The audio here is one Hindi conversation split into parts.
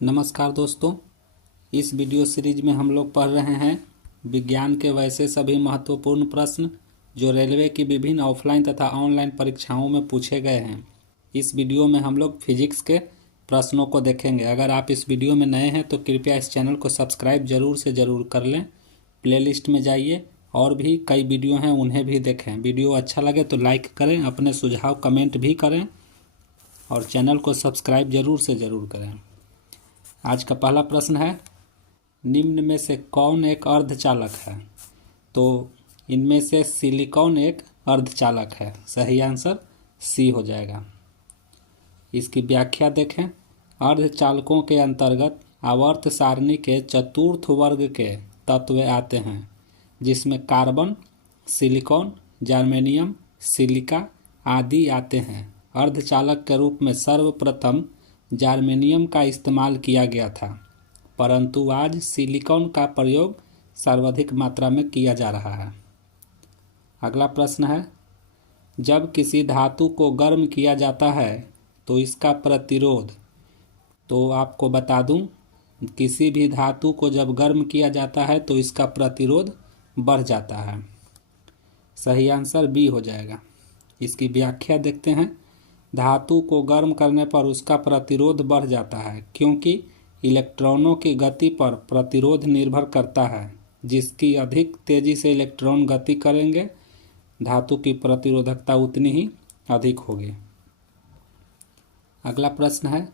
नमस्कार दोस्तों, इस वीडियो सीरीज में हम लोग पढ़ रहे हैं विज्ञान के वैसे सभी महत्वपूर्ण प्रश्न जो रेलवे की विभिन्न ऑफलाइन तथा ऑनलाइन परीक्षाओं में पूछे गए हैं। इस वीडियो में हम लोग फिजिक्स के प्रश्नों को देखेंगे। अगर आप इस वीडियो में नए हैं तो कृपया इस चैनल को सब्सक्राइब जरूर से ज़रूर कर लें। प्लेलिस्ट में जाइए और भी कई वीडियो हैं, उन्हें भी देखें। वीडियो अच्छा लगे तो लाइक करें, अपने सुझाव कमेंट भी करें और चैनल को सब्सक्राइब जरूर से ज़रूर करें। आज का पहला प्रश्न है, निम्न में से कौन एक अर्धचालक है? तो इनमें से सिलिकॉन एक अर्धचालक है। सही आंसर सी हो जाएगा। इसकी व्याख्या देखें। अर्धचालकों के अंतर्गत आवर्त सारणी के चतुर्थ वर्ग के तत्व आते हैं, जिसमें कार्बन, सिलिकॉन, जर्मेनियम, सिलिका आदि आते हैं। अर्धचालक के रूप में सर्वप्रथम जर्मेनियम का इस्तेमाल किया गया था, परंतु आज सिलिकॉन का प्रयोग सर्वाधिक मात्रा में किया जा रहा है। अगला प्रश्न है, जब किसी धातु को गर्म किया जाता है तो इसका प्रतिरोध, तो आपको बता दूं, किसी भी धातु को जब गर्म किया जाता है तो इसका प्रतिरोध बढ़ जाता है। सही आंसर बी हो जाएगा। इसकी व्याख्या देखते हैं। धातु को गर्म करने पर उसका प्रतिरोध बढ़ जाता है, क्योंकि इलेक्ट्रॉनों की गति पर प्रतिरोध निर्भर करता है। जिसकी अधिक तेजी से इलेक्ट्रॉन गति करेंगे, धातु की प्रतिरोधकता उतनी ही अधिक होगी। अगला प्रश्न है,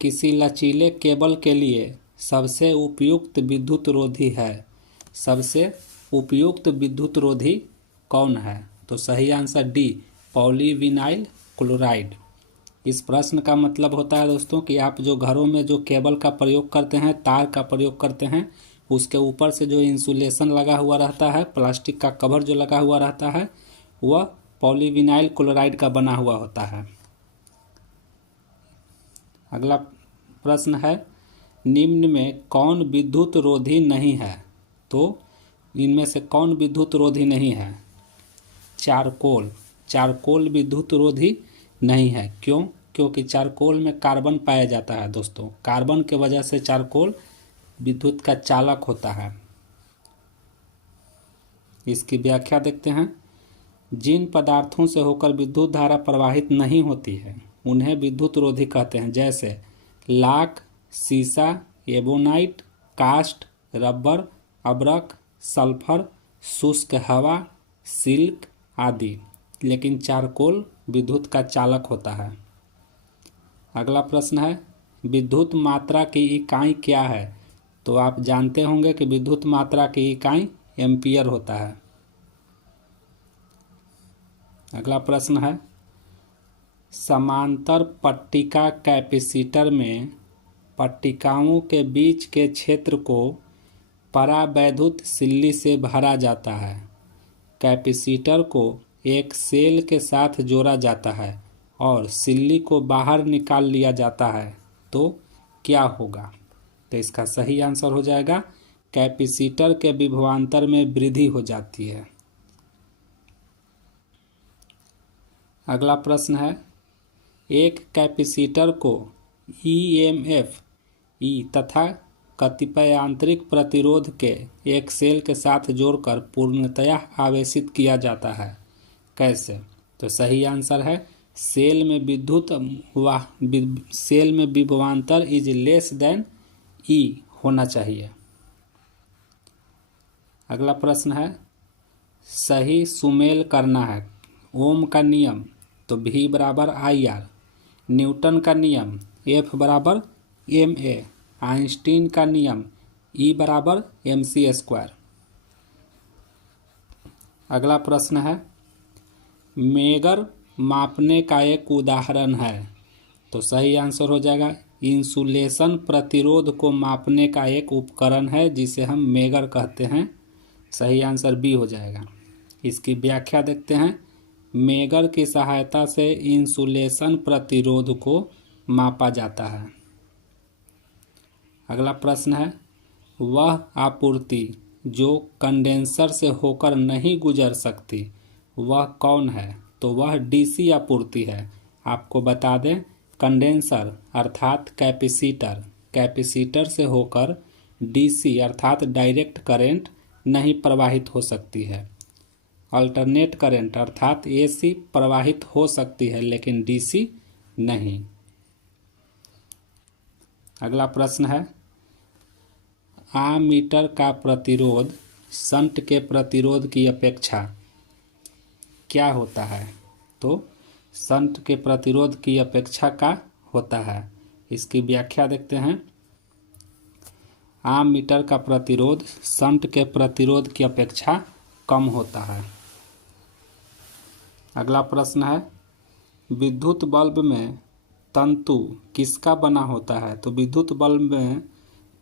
किसी लचीले केबल के लिए सबसे उपयुक्त विद्युत रोधी है। सबसे उपयुक्त विद्युत रोधी कौन है? तो सही आंसर डी, पॉलीविनाइल क्लोराइड। इस प्रश्न का मतलब होता है दोस्तों कि आप जो घरों में जो केबल का प्रयोग करते हैं, तार का प्रयोग करते हैं, उसके ऊपर से जो इंसुलेशन लगा हुआ रहता है, प्लास्टिक का कवर जो लगा हुआ रहता है, वह पॉलीविनाइल क्लोराइड का बना हुआ होता है। अगला प्रश्न है, निम्न में कौन विद्युत रोधी नहीं है? तो इनमें से कौन विद्युत रोधी नहीं है? चारकोल। चारकोल विद्युत रोधी नहीं है। क्यों? क्योंकि चारकोल में कार्बन पाया जाता है दोस्तों। कार्बन के वजह से चारकोल विद्युत का चालक होता है। इसकी व्याख्या देखते हैं। जिन पदार्थों से होकर विद्युत धारा प्रवाहित नहीं होती है उन्हें विद्युत रोधी कहते हैं, जैसे लाख, सीसा, एबोनाइट, कास्ट, रबर, अब्रक, सल्फर, शुष्क हवा, सिल्क आदि। लेकिन चारकोल विद्युत का चालक होता है। अगला प्रश्न है, विद्युत मात्रा की इकाई क्या है? तो आप जानते होंगे कि विद्युत मात्रा की इकाई एम्पियर होता है। अगला प्रश्न है, समांतर पट्टिका कैपेसिटर में पट्टिकाओं के बीच के क्षेत्र को परावैद्युत सिल्ली से भरा जाता है। कैपेसिटर को एक सेल के साथ जोड़ा जाता है और सिल्ली को बाहर निकाल लिया जाता है, तो क्या होगा? तो इसका सही आंसर हो जाएगा, कैपेसिटर के विभवांतर में वृद्धि हो जाती है। अगला प्रश्न है, एक कैपेसिटर को ईएमएफ ई तथा कतिपय आंतरिक प्रतिरोध के एक सेल के साथ जोड़कर पूर्णतया आवेशित किया जाता है। कैसे? तो सही आंसर है, सेल में विभवांतर इज लेस देन ई होना चाहिए। अगला प्रश्न है, सही सुमेल करना है। ओम का नियम तो V बराबर IR, न्यूटन का नियम F बराबर ma, आइंस्टीन का नियम E बराबर mc²। अगला प्रश्न है, मेगर मापने का एक उदाहरण है। तो सही आंसर हो जाएगा, इंसुलेशन प्रतिरोध को मापने का एक उपकरण है जिसे हम मेगर कहते हैं। सही आंसर बी हो जाएगा। इसकी व्याख्या देखते हैं। मेगर की सहायता से इंसुलेशन प्रतिरोध को मापा जाता है। अगला प्रश्न है, वह आपूर्ति जो कंडेंसर से होकर नहीं गुजर सकती वह कौन है? तो वह डीसी आपूर्ति है। आपको बता दें, कंडेंसर अर्थात कैपेसिटर कैपेसिटर से होकर डीसी अर्थात डायरेक्ट करंट नहीं प्रवाहित हो सकती है। अल्टरनेट करंट अर्थात एसी प्रवाहित हो सकती है लेकिन डीसी नहीं। अगला प्रश्न है, आमीटर का प्रतिरोध शंट के प्रतिरोध की अपेक्षा क्या होता है? तो शंट के प्रतिरोध की अपेक्षा का होता है। इसकी व्याख्या देखते हैं। आमीटर का प्रतिरोध शंट के प्रतिरोध की अपेक्षा कम होता है। अगला प्रश्न है, विद्युत बल्ब में तंतु किसका बना होता है? तो विद्युत बल्ब में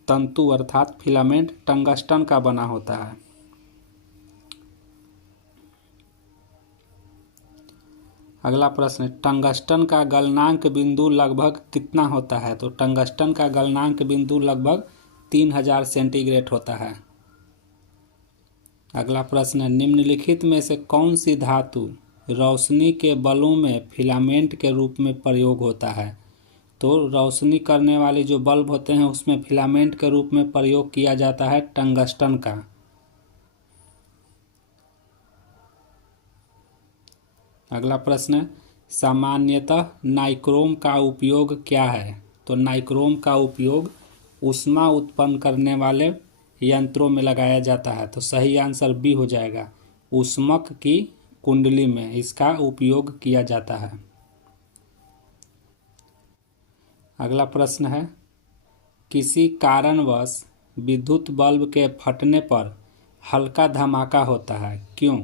तंतु अर्थात फिलामेंट टंगस्टन का बना होता है। अगला प्रश्न है, टंगस्टन का गलनांक बिंदु लगभग कितना होता है? तो टंगस्टन का गलनांक बिंदु लगभग 3000 सेंटीग्रेड होता है। अगला प्रश्न है, निम्नलिखित में से कौन सी धातु रोशनी के बल्बों में फिलामेंट के रूप में प्रयोग होता है? तो रोशनी करने वाले जो बल्ब होते हैं उसमें फिलामेंट के रूप में प्रयोग किया जाता है टंगस्टन का। अगला प्रश्न है, सामान्यतः नाइक्रोम का उपयोग क्या है? तो नाइक्रोम का उपयोग ऊष्मा उत्पन्न करने वाले यंत्रों में लगाया जाता है। तो सही आंसर बी हो जाएगा, ऊष्मक की कुंडली में इसका उपयोग किया जाता है। अगला प्रश्न है, किसी कारणवश विद्युत बल्ब के फटने पर हल्का धमाका होता है, क्यों?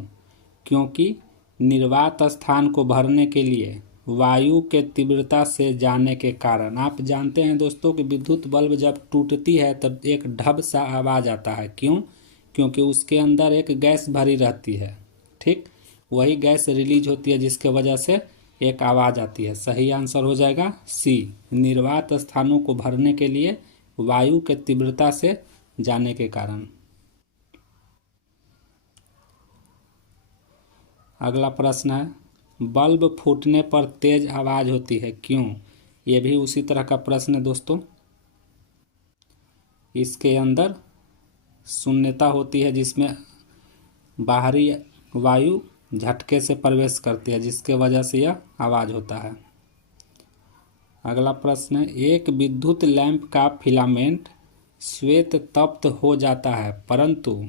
क्योंकि निर्वात स्थान को भरने के लिए वायु के तीव्रता से जाने के कारण। आप जानते हैं दोस्तों कि विद्युत बल्ब जब टूटती है तब एक ढब सा आवाज़ आता है, क्यों? क्योंकि उसके अंदर एक गैस भरी रहती है, ठीक, वही गैस रिलीज होती है जिसके वजह से एक आवाज़ आती है। सही आंसर हो जाएगा सी, निर्वात स्थानों को भरने के लिए वायु के तीव्रता से जाने के कारण। अगला प्रश्न है, बल्ब फूटने पर तेज आवाज़ होती है, क्यों? ये भी उसी तरह का प्रश्न है दोस्तों। इसके अंदर शून्यता होती है जिसमें बाहरी वायु झटके से प्रवेश करती है जिसके वजह से यह आवाज़ होता है। अगला प्रश्न है, एक विद्युत लैंप का फिलामेंट श्वेत तप्त हो जाता है परंतु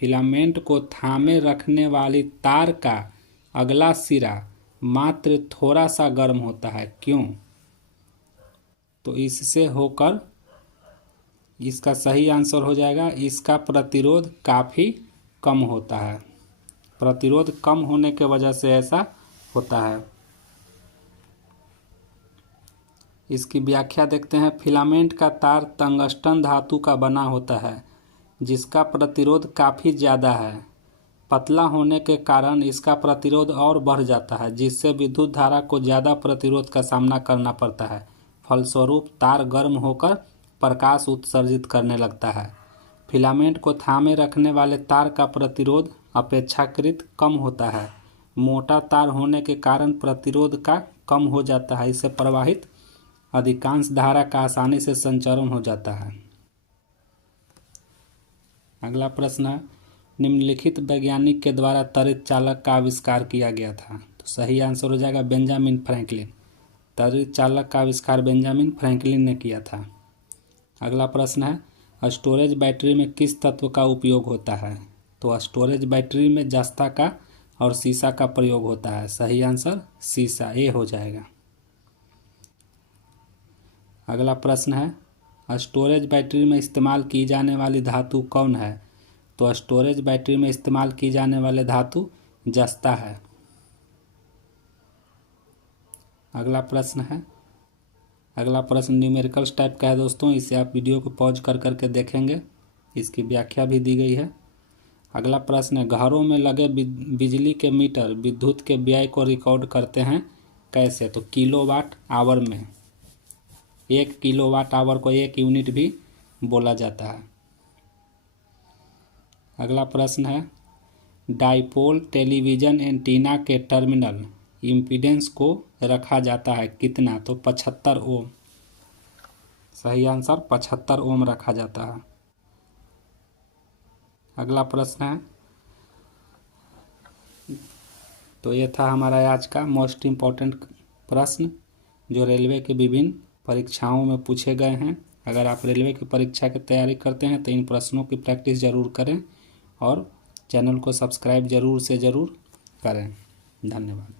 फिलामेंट को थामे रखने वाली तार का अगला सिरा मात्र थोड़ा सा गर्म होता है, क्यों? तो इससे होकर इसका सही आंसर हो जाएगा, इसका प्रतिरोध काफ़ी कम होता है। प्रतिरोध कम होने के वजह से ऐसा होता है। इसकी व्याख्या देखते हैं। फिलामेंट का तार टंगस्टन धातु का बना होता है जिसका प्रतिरोध काफ़ी ज़्यादा है। पतला होने के कारण इसका प्रतिरोध और बढ़ जाता है जिससे विद्युत धारा को ज़्यादा प्रतिरोध का सामना करना पड़ता है। फलस्वरूप तार गर्म होकर प्रकाश उत्सर्जित करने लगता है। फिलामेंट को थामे रखने वाले तार का प्रतिरोध अपेक्षाकृत कम होता है। मोटा तार होने के कारण प्रतिरोध का कम हो जाता है, इससे प्रवाहित अधिकांश धारा का आसानी से संचरण हो जाता है। अगला प्रश्न है, निम्नलिखित वैज्ञानिक के द्वारा त्वरित चालक का आविष्कार किया गया था? तो सही आंसर हो जाएगा बेंजामिन फ्रैंकलिन। त्वरित चालक का आविष्कार बेंजामिन फ्रैंकलिन ने किया था। अगला प्रश्न है, स्टोरेज बैटरी में किस तत्व का उपयोग होता है? तो स्टोरेज बैटरी में जस्ता का और सीसा का प्रयोग होता है। सही आंसर सीसा, ए हो जाएगा। अगला प्रश्न है, स्टोरेज बैटरी में इस्तेमाल की जाने वाली धातु कौन है? तो स्टोरेज बैटरी में इस्तेमाल की जाने वाले धातु जस्ता है। अगला प्रश्न न्यूमेरिकल्स टाइप का है दोस्तों, इसे आप वीडियो को पॉज कर करके देखेंगे, इसकी व्याख्या भी दी गई है। अगला प्रश्न है, घरों में लगे बिजली के मीटर विद्युत के व्यय को रिकॉर्ड करते हैं कैसे? तो किलोवाट आवर में। 1 किलोवाट आवर को 1 यूनिट भी बोला जाता है। अगला प्रश्न है, डाइपोल टेलीविज़न एंटीना के टर्मिनल इम्पीडेंस को रखा जाता है कितना? तो 75 ओम। सही आंसर 75 ओम रखा जाता है। अगला प्रश्न है, तो ये था हमारा आज का मोस्ट इम्पॉर्टेंट प्रश्न जो रेलवे के विभिन्न परीक्षाओं में पूछे गए हैं। अगर आप रेलवे की परीक्षा की तैयारी करते हैं तो इन प्रश्नों की प्रैक्टिस ज़रूर करें और चैनल को सब्सक्राइब ज़रूर से ज़रूर करें। धन्यवाद।